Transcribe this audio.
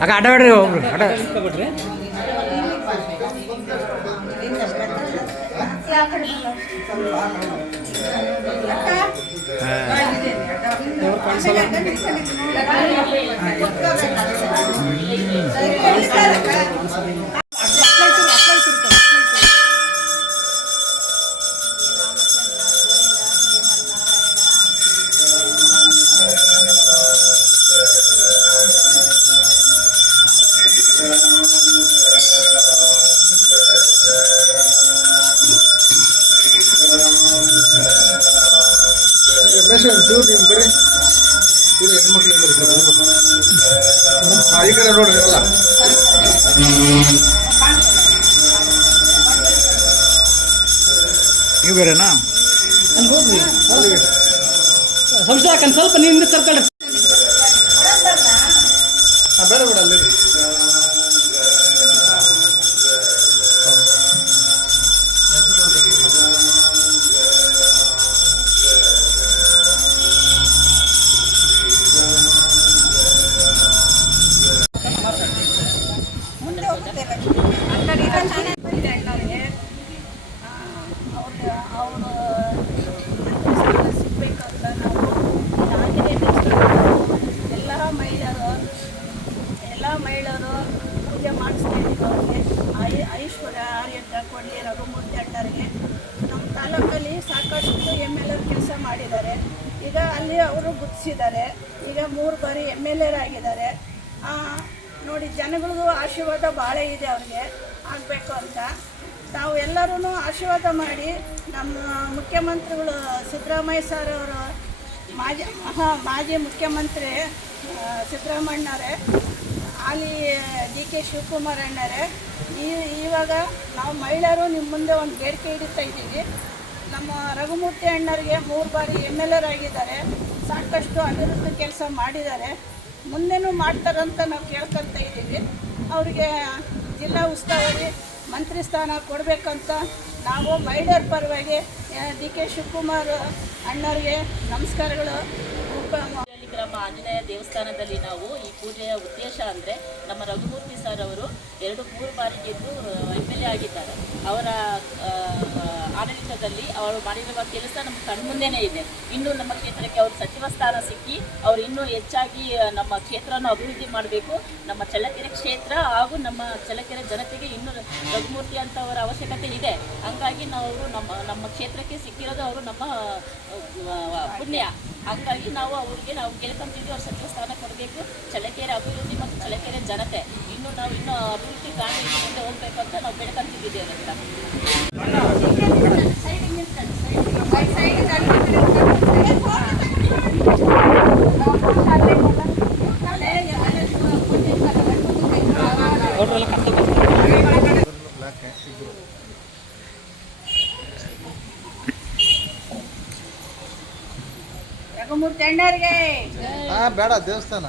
ಅಕ್ಕ ಅಡ್ಡ ಬಿಡ್ರಿ ಒಬ್ರು ಅಡ್ಡ ಬಿಡ್ರಿ. ಚೂರು ನೀವು ಬರ್ರಿ ಚೂರು ಹೆಣ್ಮಕ್ಳಿಗೆ ಬರ್ರಿ ಈ ಕಡೆ ನೋಡ್ರಿ ಎಲ್ಲ ನೀವು ಬೇರೆನಾ ಅಲ್ಲಿ ಹೋಗ್ರಿ ಸಂಶಯ ಹಾಕಂಡ್ ಸ್ವಲ್ಪ ನೀವು ಹಿಂದೆ ಸರ್ಕಳ್ರಿ. ಬೇಡ ಬೇಡ ಅಲ್ಲಿ ಸಿಗ್ಬೇಕಂತ ನಾವು ಎಲ್ಲ ಮಹಿಳೆಯರು ಪೂಜೆ ಮಾಡಿಸ್ತಾ ಇದ್ದೀವಿ. ಅವ್ರಿಗೆ ಐಶ್ವರ್ಯ ಆರ್ಯದ ಕೊಡಲಿ ರಘುಮೂರ್ತಿ ಅಣ್ಣರಿಗೆ ನಮ್ಮ ತಾಲೂಕಲ್ಲಿ ಸಾಕಷ್ಟು MLA ಕೆಲಸ ಮಾಡಿದ್ದಾರೆ. ಈಗ ಅಲ್ಲಿ ಅವರು ಗುರ್ತಿಸಿದ್ದಾರೆ. ಈಗ 3 ಬಾರಿ MLA ಆಗಿದ್ದಾರೆ. ನೋಡಿ ಜನಗಳಿಗೂ ಆಶೀರ್ವಾದ ಭಾಳ ಇದೆ ಅವ್ರಿಗೆ ಆಗಬೇಕು ಅಂತ. ನಾವು ಎಲ್ಲರೂ ಆಶೀರ್ವಾದ ಮಾಡಿ ನಮ್ಮ ಮುಖ್ಯಮಂತ್ರಿಗಳು ಸಿದ್ದರಾಮಯ್ಯ ಸರ್ ಅವರು ಮಾಜಿ ಮುಖ್ಯಮಂತ್ರಿ ಸಿದ್ದರಾಮಣ್ಣರೇ, ಅಲ್ಲಿ DK ಶಿವಕುಮಾರ್ ಅಣ್ಣರೇ, ಇವಾಗ ನಾವು ಮಹಿಳೆಯರು ನಿಮ್ಮ ಮುಂದೆ ಒಂದು ಬೇಡಿಕೆ ಇಡ್ತಾ ಇದ್ದೀವಿ. ನಮ್ಮ ರಘುಮೂರ್ತಿ ಅಣ್ಣರಿಗೆ 3 ಬಾರಿ MLA ಆಗಿದ್ದಾರೆ. ಸಾಕಷ್ಟು ಅಭಿವೃದ್ಧಿ ಕೆಲಸ ಮಾಡಿದ್ದಾರೆ. ಮುಂದೆನೂ ಮಾಡ್ತಾರಂತ ನಾವು ಕೇಳ್ಕೊತ ಇದ್ದೀವಿ. ಅವರಿಗೆ ಜಿಲ್ಲಾ ಉಸ್ತುವಾರಿ ಮಂತ್ರಿ ಸ್ಥಾನ ಕೊಡಬೇಕಂತ ನಾವು ಮಹಿಳೆಯರ ಪರವಾಗಿ DK ಶಿವಕುಮಾರ್ ಅಣ್ಣರಿಗೆ ನಮಸ್ಕಾರಗಳು. ಗ್ರಾಮ ಆಂಜನೇಯ ದೇವಸ್ಥಾನದಲ್ಲಿ ನಾವು ಈ ಪೂಜೆಯ ಉದ್ದೇಶ ಅಂದರೆ ನಮ್ಮ ರಘುಮೂರ್ತಿ ಸರ್ ಅವರು 2-3 ಬಾರಿ ಗೆದ್ದು MLA ಆಗಿದ್ದಾರೆ. ಅವರ ಆಡಳಿತದಲ್ಲಿ ಅವರು ಮಾಡಿರುವ ಕೆಲಸ ನಮ್ಮ ಕಣ್ಮುಂದೆನೇ ಇದೆ. ಇನ್ನು ನಮ್ಮ ಕ್ಷೇತ್ರಕ್ಕೆ ಅವರು ಸಚಿವ ಸ್ಥಾನ ಸಿಕ್ಕಿ ಅವರು ಇನ್ನೂ ಹೆಚ್ಚಾಗಿ ನಮ್ಮ ಕ್ಷೇತ್ರವನ್ನು ಅಭಿವೃದ್ಧಿ ಮಾಡಬೇಕು. ನಮ್ಮ ಚಳ್ಳಕೆರೆ ಕ್ಷೇತ್ರ ಹಾಗೂ ನಮ್ಮ ಚಳ್ಳಕೆರೆ ಜನತೆಗೆ ಇನ್ನೂ ರಘುಮೂರ್ತಿ ಅಂತವರ ಅವಶ್ಯಕತೆ ಇದೆ. ಹಂಗಾಗಿ ನಾವು ನಮ್ಮ ಕ್ಷೇತ್ರಕ್ಕೆ ಸಿಕ್ಕಿರೋದು ಅವರು ನಮ್ಮ ಪುಣ್ಯ. ಹಾಗಾಗಿ ನಾವು ಕೇಳ್ಕೊಂತಿದ್ವಿ, ಅವ್ರು ಸಚಿವ ಸ್ಥಾನ ಕೊಡಬೇಕು. ಚಳ್ಳಕೆರೆ ಅಭಿವೃದ್ಧಿ ಮತ್ತು ಚಳ್ಳಕೆರೆ ಜನತೆ ಇನ್ನೂ ಅಭಿವೃದ್ಧಿ ಕಾಣಿ ಮುಂದೆ ಹೋಗ್ಬೇಕು ಅಂತ ನಾವು ಬೇಡ್ಕೊಂತಿದ್ದೀವಿ ಅಂತ. ರಘುಮೂರ್ತಿ ಅಣ್ಣರಿಗೆ ಬೇಡ ದೇವಸ್ಥಾನ